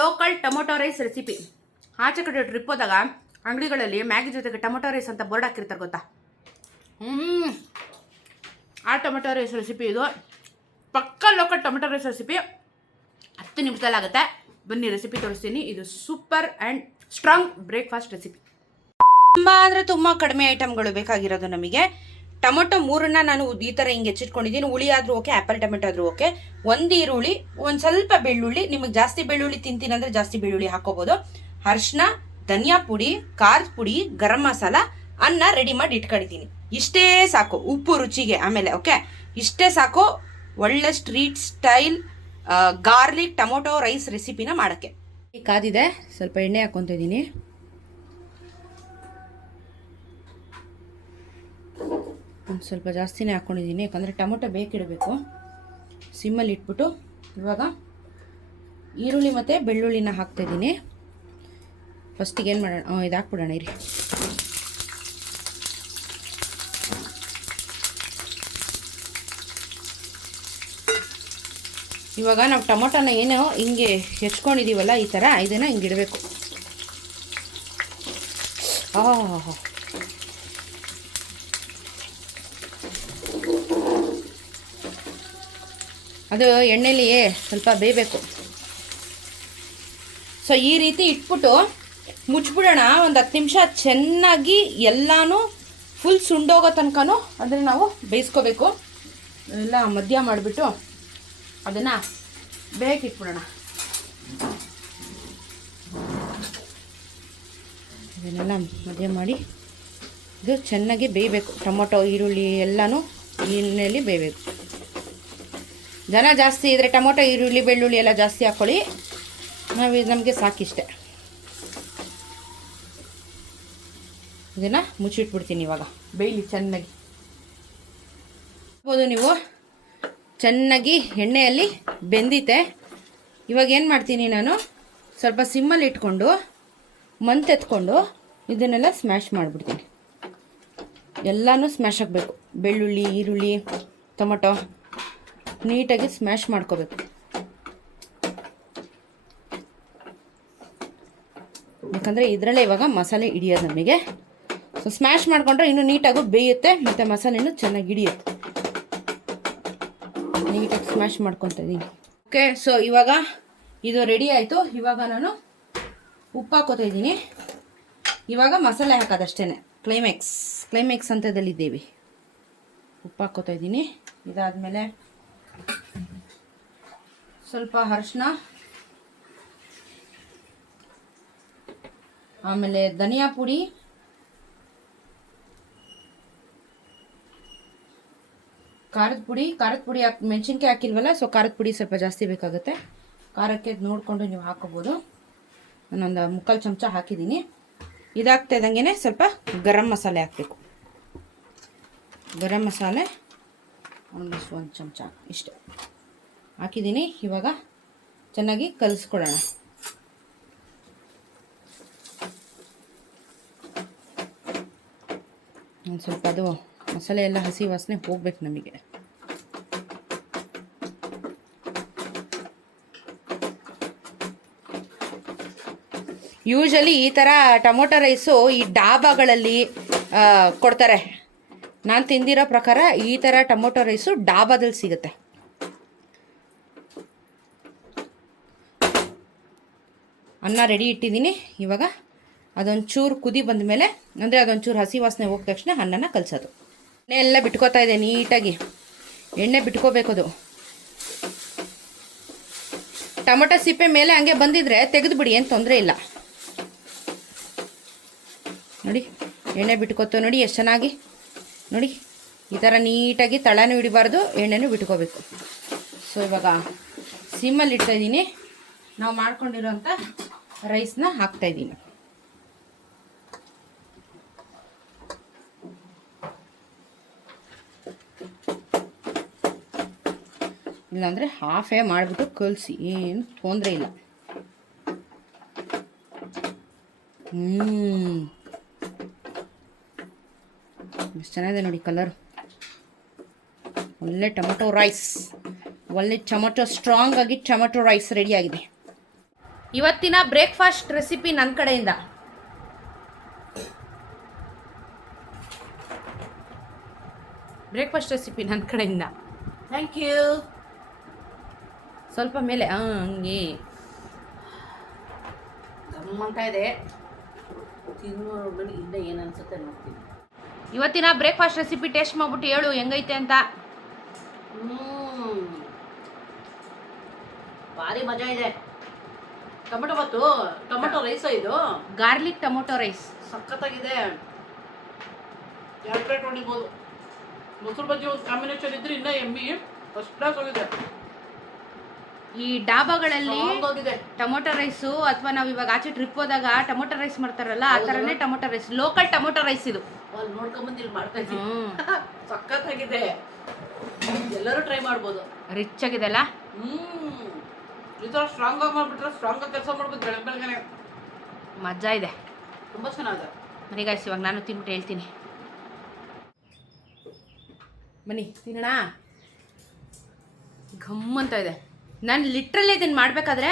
Local tomato rice recipe. ಆಚೆ ಕಡೆ trip ಹೋದಾಗ ಅಂಗಡಿಗಳಲ್ಲಿ ಮ್ಯಾಗಿ ಜೊತೆಗೆ ಟೊಮೊಟೊ ರೈಸ್ ಅಂತ ಬೋರ್ಡ್ ಹಾಕಿರ್ತಾರೆ ಗೊತ್ತಾ. ಆ ಟೊಮೊಟೊ ರೈಸ್ ರೆಸಿಪಿ ಇದು. ಪಕ್ಕಾ ಲೋಕಲ್ ಟೊಮೊಟೊ ರೈಸ್ ರೆಸಿಪಿ. 10 ನಿಮಿಷದಲ್ಲಿ ಆಗುತ್ತೆ. ಬನ್ನಿ ರೆಸಿಪಿ ತೋರಿಸ್ತೀನಿ. ಇದು super and strong breakfast recipe. ತುಂಬ ಅಂದರೆ ತುಂಬ ಕಡಿಮೆ ಐಟಮ್ಗಳು ಬೇಕಾಗಿರೋದು ನಮಗೆ. ಟೊಮೊಟೊ 3ನ್ನ ನಾನು ಈ ಥರ ಹಿಂಗೆ ಹೆಚ್ಚಿಟ್ಕೊಂಡಿದ್ದೀನಿ. ಹುಳಿ ಆದರೂ ಓಕೆ, ಆ್ಯಪಲ್ ಟೊಮೆಟೊ ಆದರೂ ಓಕೆ. 1 ಈರುಳ್ಳಿ, ಒಂದು ಸ್ವಲ್ಪ ಬೆಳ್ಳುಳ್ಳಿ. ನಿಮಗೆ ಜಾಸ್ತಿ ಬೆಳ್ಳುಳ್ಳಿ ತಿಂತೀನಂದರೆ ಜಾಸ್ತಿ ಬೆಳ್ಳುಳ್ಳಿ ಹಾಕೋಬೋದು. ಅರಿಶಿನ, ಧನಿಯಾ ಪುಡಿ, ಖಾರದ ಪುಡಿ, ಗರಂ ಮಸಾಲ, ಅನ್ನ ರೆಡಿ ಮಾಡಿ ಇಟ್ಕೊಂಡಿದ್ದೀನಿ. ಇಷ್ಟೇ ಸಾಕು. ಉಪ್ಪು ರುಚಿಗೆ ಆಮೇಲೆ ಓಕೆ. ಇಷ್ಟೇ ಸಾಕು ಒಳ್ಳೆ street style garlic tomato rice ರೆಸಿಪಿನ ಮಾಡೋಕ್ಕೆ. ಕಾದಿದೆ, ಸ್ವಲ್ಪ ಎಣ್ಣೆ ಹಾಕ್ಕೊತ ಇದ್ದೀನಿ. ಒಂದು ಸ್ವಲ್ಪ ಜಾಸ್ತಿನೇ ಹಾಕ್ಕೊಂಡಿದ್ದೀನಿ, ಯಾಕಂದರೆ ಟೊಮೊಟೊ ಬೇಕಿಡಬೇಕು. ಸಿಮ್ಮಲ್ಲಿ ಇಟ್ಬಿಟ್ಟು ಇವಾಗ ಈರುಳ್ಳಿ ಮತ್ತು ಬೆಳ್ಳುಳ್ಳಿನ ಹಾಕ್ತಾಯಿದ್ದೀನಿ. ಫಸ್ಟಿಗೆ ಏನು ಮಾಡೋಣ, ಇದು ಹಾಕ್ಬಿಡೋಣ ಇರಿ. ಇವಾಗ ನಾವು ಟೊಮೊಟೊನ ಏನು ಹಿಂಗೆ ಹೆಚ್ಕೊಂಡಿದ್ದೀವಲ್ಲ ಈ ಥರ, ಇದನ್ನು ಹಿಂಗೆ ಇಡಬೇಕು. ಅದು ಎಣ್ಣೆಲಿ ಸ್ವಲ್ಪ ಬೇಯಬೇಕು. ಸೊ ಈ ರೀತಿ ಇಟ್ಬಿಟ್ಟು ಮುಚ್ಚಿಬಿಡೋಣ. ಒಂದು 10 ನಿಮಿಷ ಚೆನ್ನಾಗಿ ಎಲ್ಲನೂ ಫುಲ್ ಸುಂಡೋಗೋ ತನಕನೂ ಅಂದರೆ ನಾವು ಬೇಯಿಸ್ಕೋಬೇಕು. ಎಲ್ಲ ಮಧ್ಯ ಮಾಡಿಬಿಟ್ಟು ಅದನ್ನು ಬೇಯಕ್ಕೆ ಇಟ್ಬಿಡೋಣ. ಇದನ್ನೆಲ್ಲ ಮಧ್ಯ ಮಾಡಿ ಇದು ಚೆನ್ನಾಗಿ ಬೇಯಬೇಕು. ಟೊಮೊಟೊ ಈರುಳ್ಳಿ ಎಲ್ಲನೂ ಎಣ್ಣೆಯಲ್ಲಿ ಬೇಯಬೇಕು. ಜನ ಜಾಸ್ತಿ ಇದ್ದರೆ ಟೊಮೊಟೊ ಈರುಳ್ಳಿ ಬೆಳ್ಳುಳ್ಳಿ ಎಲ್ಲ ಜಾಸ್ತಿ ಹಾಕ್ಕೊಳ್ಳಿ. ನಮಗೆ ಸಾಕಿಷ್ಟೆ. ಇದನ್ನು ಮುಚ್ಚಿಟ್ಬಿಡ್ತೀನಿ. ಇವಾಗ ಬೇಯಲಿ ಚೆನ್ನಾಗಿ. ನೋಡ್ಬೋದು ನೀವು, ಚೆನ್ನಾಗಿ ಎಣ್ಣೆಯಲ್ಲಿ ಬೆಂದಿತ್ತೆ. ಇವಾಗ ಏನು ಮಾಡ್ತೀನಿ, ನಾನು ಸ್ವಲ್ಪ ಸಿಮ್ಮಲ್ಲಿ ಇಟ್ಕೊಂಡು ಮಂತೆತ್ಕೊಂಡು ಇದನ್ನೆಲ್ಲ ಸ್ಮ್ಯಾಶ್ ಮಾಡಿಬಿಡ್ತೀನಿ. ಎಲ್ಲನೂ ಸ್ಮ್ಯಾಶ್ ಆಗಬೇಕು. ಬೆಳ್ಳುಳ್ಳಿ, ಈರುಳ್ಳಿ, ಟೊಮೊಟೊ ನೀಟಾಗಿ ಸ್ಮ್ಯಾಶ್ ಮಾಡ್ಕೋಬೇಕು. ಯಾಕಂದರೆ ಇದರಲ್ಲೇ ಇವಾಗ ಮಸಾಲೆ ಹಿಡಿಯೋದು ನಮಗೆ. ಸೊ ಸ್ಮ್ಯಾಶ್ ಮಾಡಿಕೊಂಡ್ರೆ ಇನ್ನೂ ನೀಟಾಗೂ ಬೇಯುತ್ತೆ ಮತ್ತು ಮಸಾಲೆನೂ ಚೆನ್ನಾಗಿ ಹಿಡಿಯುತ್ತೆ. ನೀಟಾಗಿ ಸ್ಮ್ಯಾಶ್ ಮಾಡ್ಕೊತಾ ಇದ್ದೀನಿ. ಓಕೆ, ಸೊ ಇವಾಗ ಇದು ರೆಡಿ ಆಯಿತು. ಇವಾಗ ನಾನು ಉಪ್ಪು ಹಾಕೋತಾ ಇದ್ದೀನಿ. ಇವಾಗ ಮಸಾಲೆ ಹಾಕೋದಷ್ಟೇ. ಕ್ಲೈಮ್ಯಾಕ್ಸ್ ಹಂತದಲ್ಲಿದ್ದೀವಿ. ಉಪ್ಪು ಹಾಕೋತಾ ಇದ್ದೀನಿ. ಇದಾದಮೇಲೆ ಸ್ವಲ್ಪ ಅರಿಶಿನ, ಆಮೇಲೆ ಧನಿಯಾ ಪುಡಿ, ಖಾರದ ಪುಡಿ ಮೆಣಸಿನ್ಕಾಯಿ ಹಾಕಿಲ್ವಲ್ಲ, ಸೊ ಖಾರದ ಪುಡಿ ಸ್ವಲ್ಪ ಜಾಸ್ತಿ ಬೇಕಾಗುತ್ತೆ. ಖಾರಕ್ಕೆ ನೋಡಿಕೊಂಡು ನೀವು ಹಾಕೋಬೋದು. ನಾನೊಂದು 3/4 ಚಮಚ ಹಾಕಿದ್ದೀನಿ. ಇದಾಗ್ತಾ ಇದ್ದಂಗೆ ಸ್ವಲ್ಪ ಗರಂ ಮಸಾಲೆ ಹಾಕಬೇಕು. ಗರಂ ಮಸಾಲೆ ಒಂದು ಚಮಚ ಇಷ್ಟೇ ಹಾಕಿದ್ದೀನಿ. ಇವಾಗ ಚೆನ್ನಾಗಿ ಕಲಿಸ್ಕೊಡೋಣ. ಒಂದು ಸ್ವಲ್ಪ ಅದು ಮಸಾಲೆ ಎಲ್ಲ ಹಸಿ ವಾಸನೆ ಹೋಗ್ಬೇಕು ನಮಗೆ. ಯೂಶಲಿ ಈ ಥರ ಟೊಮೊಟೊ ರೈಸು ಈ ಡಾಬಾಗಳಲ್ಲಿ ಕೊಡ್ತಾರೆ. ನಾನು ತಿಂದಿರೋ ಪ್ರಕಾರ ಈ ಥರ ಟೊಮೊಟೊ ರೈಸು ಡಾಬಾದಲ್ಲಿ ಸಿಗುತ್ತೆ. ಅನ್ನ ರೆಡಿ ಇಟ್ಟಿದ್ದೀನಿ. ಇವಾಗ ಅದೊಂಚೂರು ಕುದಿ ಬಂದ ಮೇಲೆ, ಅಂದರೆ ಅದೊಂಚೂರು ಹಸಿ ವಾಸನೆ ಹೋದ ತಕ್ಷಣ ಅನ್ನನ ಕಲಸೋದು. ಎಣ್ಣೆ ಎಲ್ಲ ಬಿಟ್ಕೋತಾ ಇದೆ ನೀಟಾಗಿ. ಎಣ್ಣೆ ಬಿಟ್ಕೋಬೇಕದು. ಟೊಮೊಟೊ ಸಿಪ್ಪೆ ಮೇಲೆ ಹಂಗೆ ಬಂದಿದ್ರೆ ತೆಗೆದುಬಿಡಿ, ಏನು ತೊಂದರೆ ಇಲ್ಲ. ನೋಡಿ ಎಣ್ಣೆ ಬಿಟ್ಕೋತು ನೋಡಿ ಎಷ್ಟು ಚೆನ್ನಾಗಿ. ನೋಡಿ ಈ ಥರ ನೀಟಾಗಿ ತಳನೂ ಹಿಡಿಬಾರ್ದು, ಎಣ್ಣೆನೂ ಬಿಟ್ಕೋಬೇಕು. ಸೊ ಇವಾಗ ಸಿಮ್ಮಲ್ಲಿ ಇಡ್ತಾಯಿದ್ದೀನಿ. ನಾವು ಮಾಡ್ಕೊಂಡಿರೋಂಥ ರೈಸ್ನ ಹಾಕ್ತಾಯಿದ್ದೀನಿ. ಇಲ್ಲಾಂದರೆ ಹಾಫೇ ಮಾಡಿಬಿಟ್ಟು ಕಲಸಿ, ಏನು ತೊಂದರೆ ಇಲ್ಲ. ಎಷ್ಟು ಚೆನ್ನಾಗಿದೆ ನೋಡಿ ಕಲರ್. ಒಳ್ಳೆ ಟೊಮೊಟೊ ರೈಸ್, ಒಳ್ಳೆ ಟೊಮೊಟೊ ಸ್ಟ್ರಾಂಗ್ ಆಗಿ ಟೊಮೊಟೊ ರೈಸ್ ರೆಡಿ ಆಗಿದೆ. ಇವತ್ತಿನ ಬ್ರೇಕ್ಫಾಸ್ಟ್ ರೆಸಿಪಿ ನನ್ನ ಕಡೆಯಿಂದ. ಬ್ರೇಕ್ಫಾಸ್ಟ್ ರೆಸಿಪಿ ನನ್ನ ಕಡೆಯಿಂದ. Thank you. ಸ್ವಲ್ಪ ಮೇಲೆ ಹಂಗೆ ಗಮ್ಮಂತ ಇದೆ. ತಿನ್ನೋರು ಇನ್ನ ಏನು ಅನ್ಸುತ್ತೆ ನೋಡ್ತೀನಿ. ಇವತ್ತಿನ ಬ್ರೇಕ್ಫಾಸ್ಟ್ ರೆಸಿಪಿ ಟೇಸ್ಟ್ ಮಾಡ್ಬಿಟ್ಟು ಹೇಳು ಹೆಂಗೈತೆ ಅಂತ. ಭಾರಿ ಮಜಾ ಇದೆ. ಟೊಮೆಟೊ ರೈಸ್ ಇದು ಗಾರ್ಲಿಕ್ ಟೊಮೊಟೊ ರೈಸ್ ಸಖತ್ತಾಗಿದೆ. 2 ಪ್ಲೇಟ್ ಹೊಡಿಬೋದು. ಮೊಸರು ಬಜ್ಜಿ ಒಂದು ಕಾಂಬಿನೇಷನ್ ಇದ್ರೆ ಇನ್ನ ಎಮ್ಮಿ ಫಸ್ಟ್ ಕ್ಲಾಸ್ ಹೋಗಿದೆ. ಈ ಡಾಬಾಗಳಲ್ಲಿ ಹೋಗಿದೆ ಟೊಮೊಟೊ ರೈಸು ಅಥವಾ ನಾವು ಇವಾಗ ಆಚೆ ಟ್ರಿಪ್ ಹೋದಾಗ ಟೊಮೊಟೊ ರೈಸ್ ಮಾಡ್ತಾರಲ್ಲ ಆ ಥರನೇ tomato rice, local tomato rice ಇದು. ಅಲ್ಲಿ ನೋಡ್ಕೊಂಬಂದು ಇಲ್ಲಿ ಮಾಡ್ತಾ ಇದ್ದೀನಿ. ಸಖತ್ತಾಗಿದೆ. ಎಲ್ಲರೂ ಟ್ರೈ ಮಾಡ್ಬೋದು. ರಿಚ್ ಆಗಿದೆ ಅಲ್ಲ. ಈ ಥರ ಸ್ಟ್ರಾಂಗ್ ಆಗಿ ಮಾಡ್ಬಿಟ್ರೆ ಸ್ಟ್ರಾಂಗ್ ಆಗಿ ಕೆಲಸ ಮಾಡ್ಬೋದು. ಬೆಳಗ್ಗೆ ಮಜಾ ಇದೆ, ತುಂಬ ಚೆನ್ನಾಗಿದೆ. ಬನ್ನಿ ಗಾಯ್ಸ್ ಇವಾಗ ನಾನು ತಿನ್ಬಿಟ್ಟು ಹೇಳ್ತೀನಿ. ಬನ್ನಿ ತಿನ್ನೋಣ. ಘಮ್ ಅಂತ ಇದೆ. ನಾನು ಲಿಟ್ರಲಿ ಇದನ್ನು ಮಾಡಬೇಕಾದ್ರೆ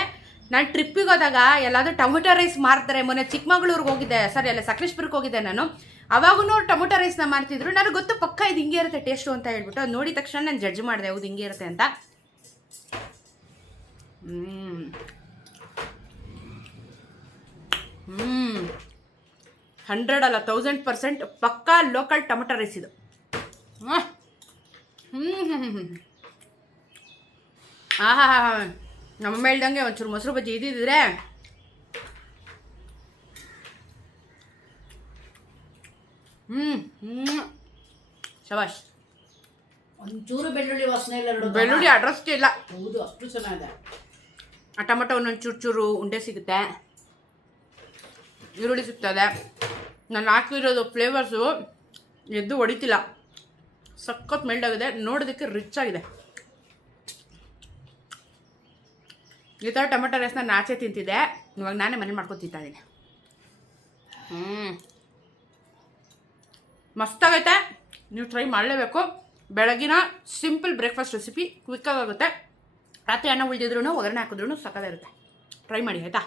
ನಾನು ಟ್ರಿಪ್ಪಿಗೆ ಹೋದಾಗ ಎಲ್ಲಾದರೂ ಟೊಮೊಟೊ ರೈಸ್ ಮಾರ್ತಾರೆ. ಮೊನ್ನೆ ಚಿಕ್ಕಮಗಳೂರಿಗೆ ಹೋಗಿದ್ದೆ, ಸರಿ ಅಲ್ಲ ಸಕಲೇಶ್ಪುರಕ್ಕೆ ಹೋಗಿದ್ದೆ ನಾನು. ಅವಾಗೂ ಟೊಮೊಟೊ ರೈಸ್ನ ಮಾಡ್ತಿದ್ರು. ನನಗೆ ಗೊತ್ತು ಪಕ್ಕ ಇದು ಹಿಂಗೆ ಇರುತ್ತೆ ಟೇಸ್ಟು ಅಂತ ಹೇಳ್ಬಿಟ್ಟು ಅದು ನೋಡಿದ ತಕ್ಷಣ ನಾನು ಜಡ್ಜ್ ಮಾಡಿದೆ ಹೌದು ಹಿಂಗೆ ಇರುತ್ತೆ ಅಂತ. 100 ಅಲ್ಲ 1000% ಪಕ್ಕಾ ಲೋಕಲ್ ಟೊಮೊಟೊ ರೈಸ್ ಇದು. ಆಹಾ ನಮ್ಮ ಹೇಳ್ದಂಗೆ ಒಂಚೂರು ಮೊಸರು ಬಜ್ಜಿ ಇದ್ದಿದ್ರೆ ಶಬಾಷ್. ಒಂಚೂರು ಬೆಳ್ಳುಳ್ಳಿ ವಾಸನೆ ಇಲ್ಲ. ಬೆಳ್ಳುಳ್ಳಿ ಅಡ್ರೆಸ್ಟೇ ಇಲ್ಲ. ಹೌದು, ಅಷ್ಟು ಚೆನ್ನಾಗಿದೆ. ಆ ಟೊಮೊಟೊ ಒಂದೊಂದು ಚೂರು ಚೂರು ಉಂಡೆ ಸಿಗುತ್ತೆ, ಈರುಳ್ಳಿ ಸಿಗ್ತದೆ. ನಾನು ಹಾಕಿರೋದು ಫ್ಲೇವರ್ಸು ಎದ್ದು ಹೊಡಿತಿಲ್ಲ. ಸಖತ್ ಮೆಲ್ಟ್ ಆಗಿದೆ, ನೋಡೋದಕ್ಕೆ ರಿಚ್ ಆಗಿದೆ. ಈ ಥರ ಟೊಮೆಟೊ ರೈಸ್ನ ನಾನು ಆಚೆ ತಿಂತಿದ್ದೆ, ಇವಾಗ ನಾನೇ ಮನೇಲಿ ಮಾಡ್ಕೊಂಡು ತಿಂತಾ ಇದ್ದೀನಿ. ಮಸ್ತಾಗೈತೆ, ನೀವು ಟ್ರೈ ಮಾಡಲೇಬೇಕು. ಬೆಳಗಿನ ಸಿಂಪಲ್ ಬ್ರೇಕ್ಫಾಸ್ಟ್ ರೆಸಿಪಿ ಕ್ವಿಕ್ಕಾಗುತ್ತೆ. ರಾತ್ರಿ ಅನ್ನ ಉಳಿದಿದ್ರು ಒಗ್ಗರಣೆ ಹಾಕಿದ್ರು ಸಕ್ಕತ್ತಾಗಿರುತ್ತೆ. ಟ್ರೈ ಮಾಡಿ ಆಯಿತಾ.